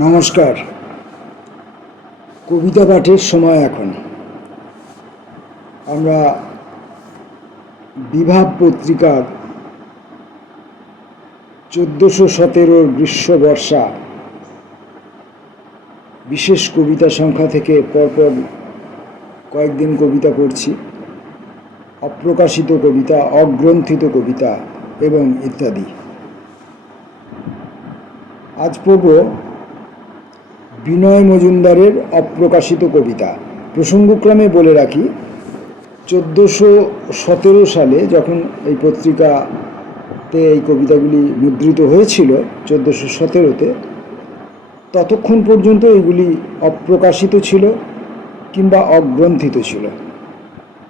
নমস্কার। কবিতা পাঠের সময় এখন। আমরা বিভাব পত্রিকার 1417 গ্রীষ্ম বর্ষা বিশেষ কবিতা সংখ্যা থেকে পরপর কয়েকদিন কবিতা পড়ছি। অপ্রকাশিত কবিতা, অগ্রন্থিত কবিতা এবং ইত্যাদি। আজ পড়ব বিনয় মজুমদারের অপ্রকাশিত কবিতা। প্রসঙ্গক্রমে বলে রাখি, 1417 সালে যখন এই পত্রিকাতে এই কবিতাগুলি মুদ্রিত হয়েছিল 1417-তে, ততক্ষণ পর্যন্ত এগুলি অপ্রকাশিত ছিল কিংবা অগ্রন্থিত ছিল।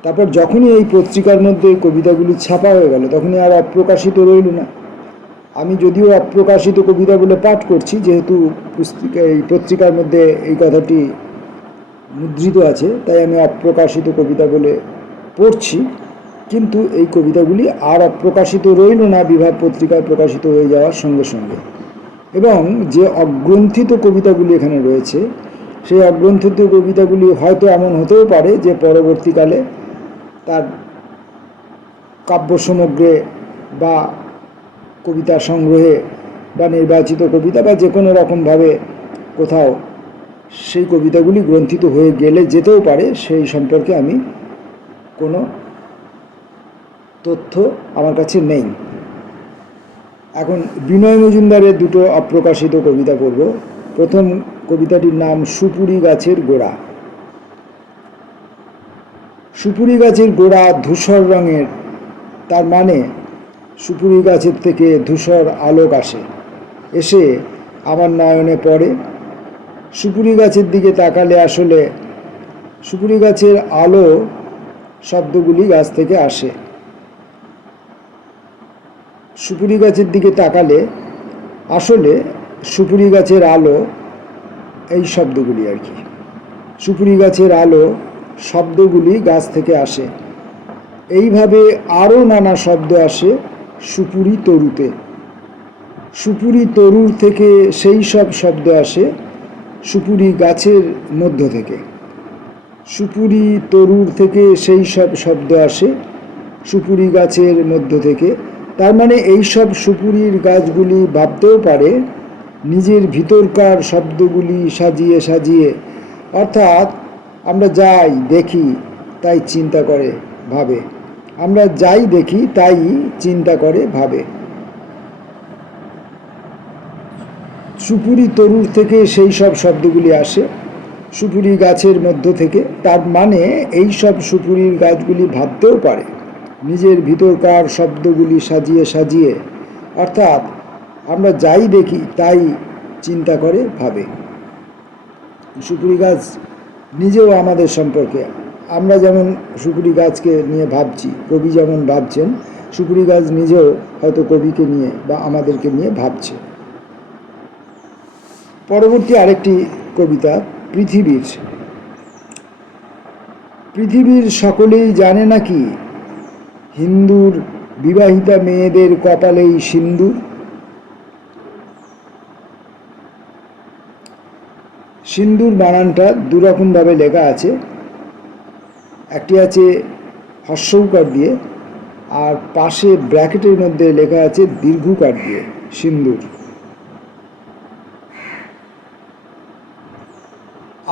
তারপর যখনই এই পত্রিকার মধ্যে কবিতাগুলি ছাপা হয়ে গেল, তখনই আর অপ্রকাশিত রইল না। আমি যদিও অপ্রকাশিত কবিতা বলে পাঠ করছি, যেহেতু এই পত্রিকার মধ্যে এই কথাটি মুদ্রিত আছে, তাই আমি অপ্রকাশিত কবিতা বলে পড়ছি। কিন্তু এই কবিতাগুলি আর অপ্রকাশিত রইল না বিভাব পত্রিকায় প্রকাশিত হয়ে যাওয়ার সঙ্গে সঙ্গে। এবং যে অগ্রন্থিত কবিতাগুলি এখানে রয়েছে, সেই অগ্রন্থিত কবিতাগুলি হয়তো এমন হতেও পারে যে পরবর্তীকালে তার কাব্যসমগ্রে বা কবিতা সংগ্রহে বা নির্বাচিত কবিতা বা যে কোনো রকমভাবে কোথাও সেই কবিতাগুলি গ্রন্থিত হয়ে গেলে যেতেও পারে, সেই সম্পর্কে আমি কোনো তথ্য আমার কাছে নেই। এখন বিনয় মজুমদারের দুটো অপ্রকাশিত কবিতা পড়ব। প্রথম কবিতাটির নাম সুপুরি গাছের গোড়া। সুপুরি গাছের গোড়া ধূসর রঙের, তার মানে সুপুরি গাছের থেকে ধূসর আলোক এসে আমার নয়নে পড়ে। সুপুরি গাছের দিকে তাকালে আসলে সুপুরি গাছের আলো শব্দগুলি গাছ থেকে আসে। সুপুরি গাছের দিকে তাকালে আসলে সুপুরি গাছের আলো, এই শব্দগুলি আর কি, সুপুরি গাছের আলো শব্দগুলি গাছ থেকে আসে। এইভাবে আরও নানা শব্দ আসে সুপুরি তরুতে। সুপুরি তরুর থেকে সেই সব শব্দ আসে সুপুরি গাছের মধ্য থেকে। সুপুরি তরুর থেকে সেই সব শব্দ আসে সুপুরি গাছের মধ্য থেকে। তার মানে এই সব সুপুরির গাছগুলি ভাবতেও পারে নিজের ভিতরকার শব্দগুলি সাজিয়ে সাজিয়ে, অর্থাৎ আমরা যাই দেখি তাই চিন্তা করে ভাবে, আমরা যাই দেখি তাই চিন্তা করে ভাবে। সুপুরি তরুর থেকে সেই সব শব্দগুলি আসে সুপুরি গাছের মধ্য থেকে। তার মানে এই সব সুপুরির গাছগুলি ভাবতেও পারে নিজের ভিতরকার শব্দগুলি সাজিয়ে সাজিয়ে, অর্থাৎ আমরা যাই দেখি তাই চিন্তা করে ভাবে। সুপুরি গাছ নিজেও আমাদের সম্পর্কে, আমরা যেমন সুপুরি গাছকে নিয়ে ভাবছি, কবি যেমন ভাবছেন, সুপুরি গাছ নিজেও হয়তো কবিকে নিয়ে বা আমাদেরকে নিয়ে ভাবছে। পরবর্তী আরেকটি কবিতা পৃথিবীর। পৃথিবীর সকলেই জানে নাকি হিন্দুর বিবাহিতা মেয়েদের কপালেই সিন্দুর। সিন্দুর বানানটা দুরকমভাবে লেখা আছে, একটি আছে হর্ষৌকার দিয়ে, আর পাশে ব্র্যাকেটের মধ্যে লেখা আছে দীর্ঘকার দিয়ে সিন্দুর।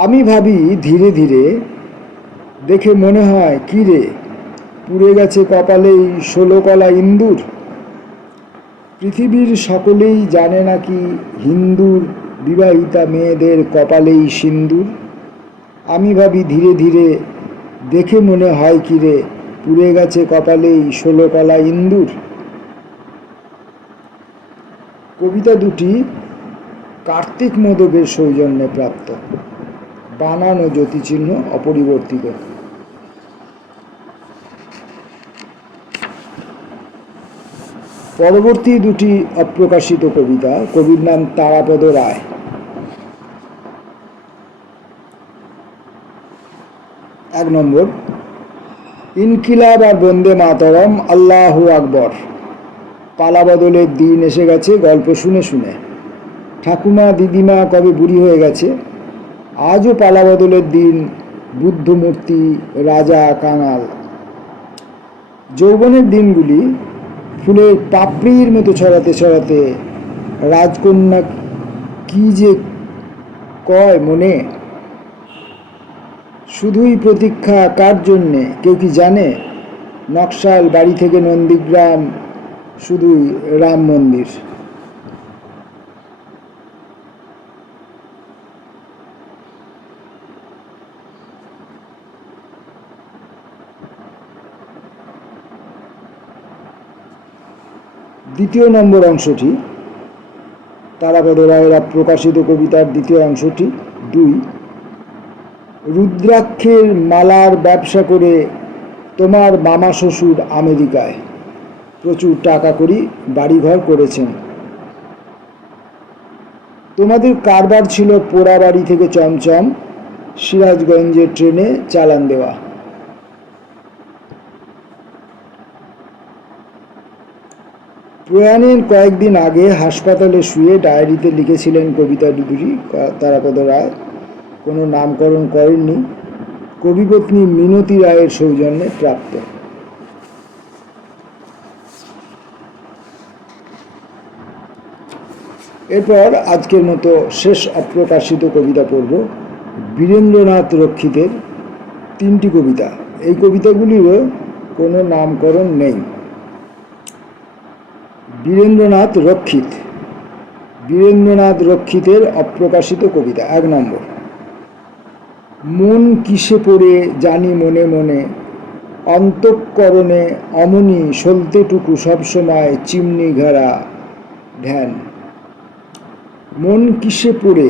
আমি ভাবি ধীরে ধীরে, দেখে মনে হয় কি রে পুড়ে গেছে কপালেই 16 কলা ইন্দুর। পৃথিবীর সকলেই জানে নাকি হিন্দুর বিবাহিতা মেয়েদের কপালেই সিন্দুর। আমি ভাবি ধীরে ধীরে, দেখে মনে হয় কি রে পুড়ে গেছে কপালেই 16 কলা ইন্দুর। কবিতা দুটি কার্তিক মোদকের সৌজন্যে প্রাপ্ত, বানান ও জ্যোতিচিহ্ন অপরিবর্তিত। পরবর্তী দুটি অপ্রকাশিত কবিতা, কবির নাম তারাপদ রায়। এক নম্বর, ইনকিলাব আর বন্দে মাতরম, আল্লাহু আকবর। পালা বদলের দিন এসে গেছে গল্প শুনে শুনে। ঠাকুমা দিদিমা কবে বুড়ি হয়ে গেছে, আজও পালা বদলের দিন, বুদ্ধমূর্তি, রাজা, কাঙাল। যৌবনের দিনগুলি ফুলের পাপড়ির মতো ছড়াতে ছড়াতে রাজকন্যা কি যে কয় মনে, শুধুই প্রতীক্ষা কার জন্যে কেউ কি জানে? নকশাল বাড়ি থেকে নন্দীগ্রাম, শুধুই রাম মন্দির। দ্বিতীয় নম্বর অংশটি তারাপদ রায়ের প্রকাশিত কবিতার দ্বিতীয় অংশটি। 2, রুদ্রাক্ষের মালার ব্যবসা করে তোমার মামা শ্বশুর আমেরিকায় প্রচুর টাকা করি বাড়িঘর করেছেন। তোমাদের কারবার ছিল পোড়া বাড়ি থেকে চমচম সিরাজগঞ্জের ট্রেনে চালান দেওয়া। প্রয়াণের কয়েকদিন আগে হাসপাতালে শুয়ে ডায়েরিতে লিখেছিলেন কবিতা দুটি তারাপদ রায়। কোনো নামকরণ করেননি। কবিপত্নী মিনতি রায়ের সৌজন্যে প্রাপ্ত। এরপর আজকের মতো শেষ অপ্রকাশিত কবিতা পড়ব, বীরেন্দ্রনাথ রক্ষিতের 3টি কবিতা। এই কবিতাগুলিরও কোনো নামকরণ নেই। বীরেন্দ্রনাথ রক্ষিত, বীরেন্দ্রনাথ রক্ষিতের অপ্রকাশিত কবিতা। 1 নম্বর, মন কিসে পড়ে জানি মনে মনে, অন্তঃকরণে অমনি সলতেটুকু সবসময় চিমনি ঘেরা ধ্যান। মন কিসে পড়ে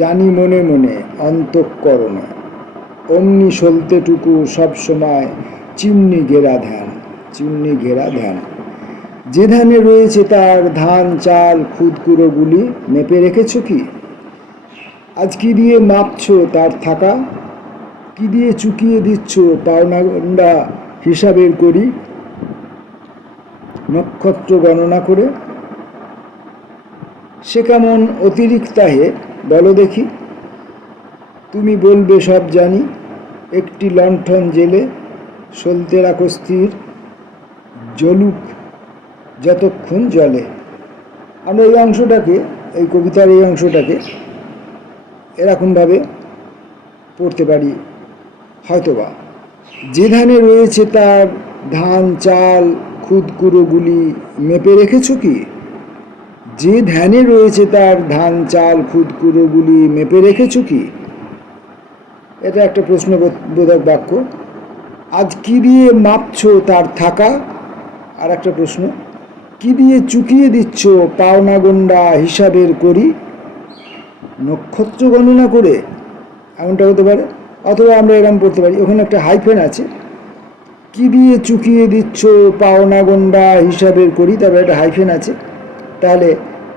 জানি মনে মনে, অন্তঃকরণে অমনি সলতেটুকু সবসময় চিমনি ঘেরা ধ্যান, চিমনি ঘেরা ধ্যান। যে ধ্যানে রয়েছে তার ধান চাল খুদকুড়োগুলি মেপে রেখেছ কি? আজ কি দিয়ে মাপছো তার থাকা, কি দিয়ে চুকিয়ে দিচ্ছ পাওনা গন্ডা হিসাবের করি নক্ষত্র গণনা করে? সে কেমন অতিরিক্তাহে বলো দেখি? তুমি বলবে সব জানি, একটি লণ্ঠন জেলে সলতে রাখো স্থির, জ্বলুক যতক্ষণ জলে। আমরা এই অংশটাকে, এই কবিতার এই অংশটাকে এরকমভাবে পড়তে পারি হয়তোবা, যে ধানে রয়েছে তার ধান চাল খুদকুড়োগুলি মেপে রেখেছ কি? যে ধ্যানে রয়েছে তার ধান চাল খুদকুড়োগুলি মেপে রেখেছ কি? এটা একটা প্রশ্নবোধক বাক্য। আজ কি দিয়ে মাপছো তার থাকা? আর একটা প্রশ্ন, কি দিয়ে চুকিয়ে দিচ্ছ পাওনা গন্ডা হিসাবের করি নক্ষত্র গণনা করে? এমনটা হতে পারে। অথবা আমরা এরকম পড়তে পারি, ওখানে একটা হাইফেন আছে, কি দিয়ে চুকিয়ে দিচ্ছ পাওনা গন্ডা হিসাবের করি, তারপরে একটা হাইফেন আছে। তাহলে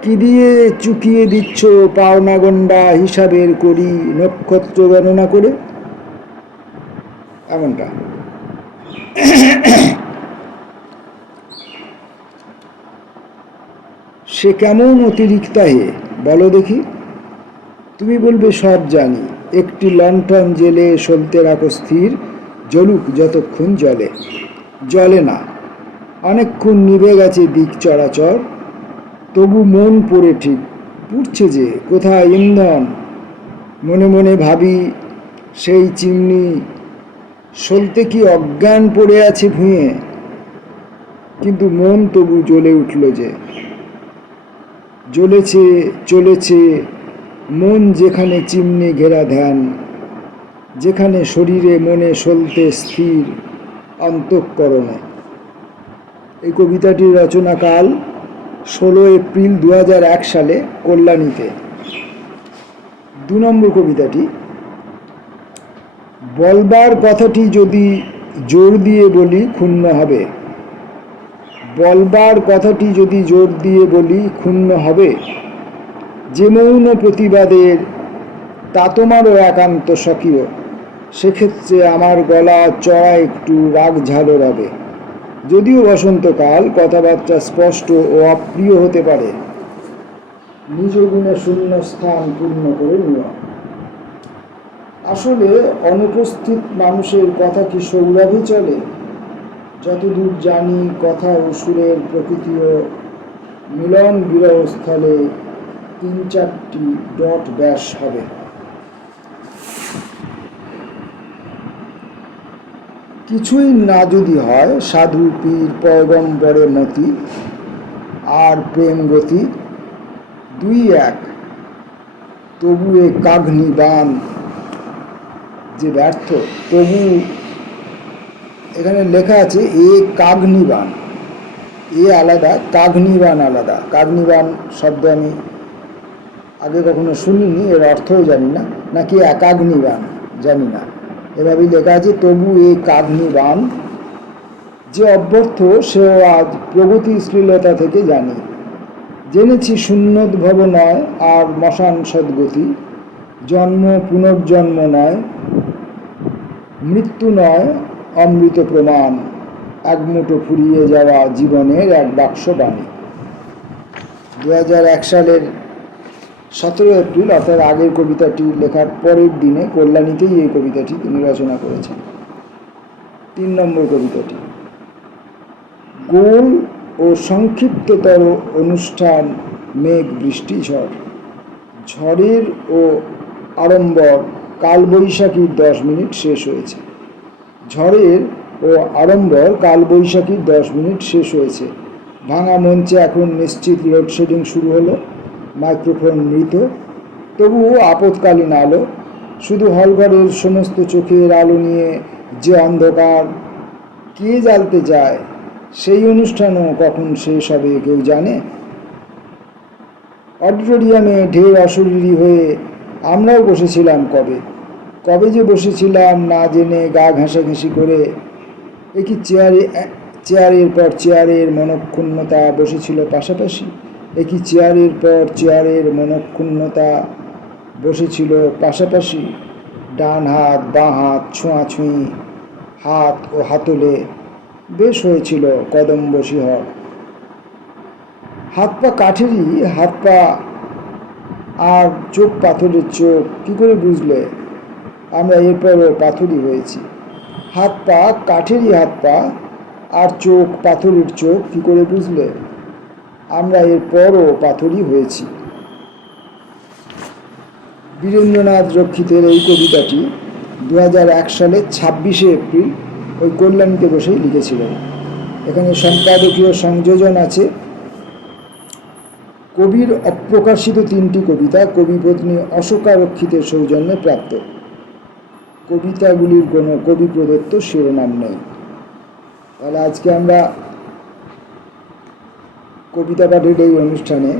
কি দিয়ে চুকিয়ে দিচ্ছ পাওনা গন্ডা হিসাবের করি নক্ষত্র গণনা করে, এমনটা। সে কেমন অতিরিক্তাহে বলো দেখি? তুমি বলবে সব জানি, একটি লণ্ঠন জেলে সলতে রাখো স্থির, জ্বলুক যতক্ষণ জলে। জলে না, অনেকক্ষণ নিভে গেছে দিক চরাচর, তবু মন পড়ে ঠিক পুড়ছে যে কোথায় ইন্ধন। মনে মনে ভাবি সেই চিমনি সলতে কি অজ্ঞান পড়ে আছে ভুঁয়ে, কিন্তু মন তবু জ্বলে উঠল যে। জ্বলেছে চলেছে মন যেখানে চিমনি ঘেরা ধ্যান, যেখানে শরীরে মনে সলতে স্থির অন্তঃকরণে। এই কবিতাটির রচনাকাল 16 এপ্রিল 2001 সালে কল্যাণীতে। 2 নম্বর কবিতাটি, বলবার কথাটি যদি জোর দিয়ে বলি ক্ষুণ্ণ হবে। বলবার কথাটি যদি জোর দিয়ে বলি ক্ষুণ্ণ হবে, যে মৌন প্রতিবাদের তা তোমারও একান্ত স্বকীয়, সেক্ষেত্রে আমার গলা চড়া একটু রাগ ঝালো রবে। যদিও বসন্তকাল, কথাবার্তা স্পষ্ট ও অপ্রিয় হতে পারে। নিজ গুণে শূন্য স্থান পূর্ণ করে নিও। আসলে অনুপস্থিত মানুষের কথা কি সৌরভে চলে? যতদূর জানি কথা ও সুরের প্রকৃতিও মিলন বিরহ স্থলে 3-4টি ডট ব্যাস হবে। কিছুই না যদি হয়, সাধু পীর পয়গম্বরে মতি আর প্রেম গতি 2-1, তবু এ কাঘ্নিবান যে ব্যর্থ, তবু এখানে লেখা আছে এ কাঘ্নিবান, এ আলাদা, কাঘ্নিবান আলাদা। কাঘ্নিবান শব্দ আমি আগে কখনো শুনিনি, এর অর্থও জানি না, নাকি একাগ্নিবান জানি না, এভাবেই লেখা আছে। তবু এ কাঘ্নিবান যে অভ্যর্থ, সেও আজ প্রগতি শ্লীলতা থেকে জানি। জেনেছি শূন্যোদ্ভব নয় আর মশান সদ্গতি, জন্ম পুনর্জন্ম নয়, মৃত্যু নয় অমৃত প্রমাণ, এক মুঠো ফুরিয়ে যাওয়া জীবনের এক বাক্স বাণী। 2001 সালের 17 এপ্রিল, অর্থাৎ আগের কবিতাটি লেখার পরের দিনে কল্যাণীতেই এই কবিতাটি তিনি রচনা করেছেন। 3 নম্বর কবিতাটি, গোল ও সংক্ষিপ্ততর অনুষ্ঠান মেঘ বৃষ্টি ঝড়, ঝড়ের ও আড়ম্বর কালবৈশাখীর 10 মিনিট শেষ হয়েছে। ঝড়ের ও আড়ম্বর কালবৈশাখীর 10 মিনিট শেষ হয়েছে। ভাঙা মঞ্চে এখন নিশ্চিত লোডশেডিং শুরু হলো, মাইক্রোফোন মৃত, তবুও আপৎকালীন আলো, শুধু হলঘরের সমস্ত চোখের আলো নিয়ে যে অন্ধকার কে জ্বালতে চায়, সেই অনুষ্ঠানও কখন শেষ হবে কেউ জানে? অডিটোরিয়ামে ঢের অশরীরী হয়ে আমরাও বসেছিলাম কবে, কবে যে বসেছিলাম না জেনে, গা ঘাঁষাঘাঁষি করে। একই চেয়ারের পর চেয়ারের মনক্ষুণ্ণতা বসেছিল পাশাপাশি, একই চেয়ারের পর চেয়ারের মনক্ষুণ্ণতা বসেছিল পাশাপাশি। ডান হাত বাঁ হাত ছোঁয়াছুঁই, হাত ও হাতলে বেশ হয়েছিল কদম্ব শিহর। হাত পা কাঠেরই হাত পা আর চোখ পাথরের চোখ, কি করে বুঝলে আমরা এরপরও পাথরই হয়েছি? হাত পা কাঠেরই হাত পা আর চোখ পাথরের চোখ, কি করে বুঝলে আমরা এরপরও পাথরই হয়েছি। বীরেন্দ্রনাথ রক্ষিতের এই কবিতাটি 2001 সালের 26 এপ্রিল ওই কল্যাণীতে বসেই লিখেছিলেন। এখানে সম্পাদকীয় সংযোজন আছে। কবির অপ্রকাশিত 3টি কবিতা কবিপত্নী অশোকা রক্ষিতের সৌজন্যে প্রাপ্ত। কবিতাগুলির কোনো কবি প্রদত্ত শিরোনাম নেই। তাহলে আজকে আমরা কবিতা পাঠের এই অনুষ্ঠানে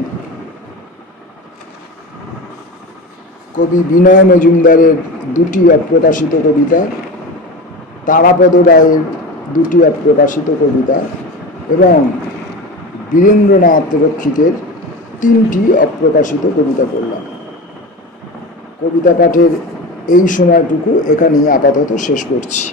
কবি বিনয় মজুমদারের 2টি অপ্রকাশিত কবিতা, তারাপদ রায়ের 2টি অপ্রকাশিত কবিতা এবং বীরেন্দ্রনাথ রক্ষিতের 3টি অপ্রকাশিত কবিতা পড়লাম। কবিতা পাঠের এই সময়টুকু এখানেই আপাতত শেষ করছি।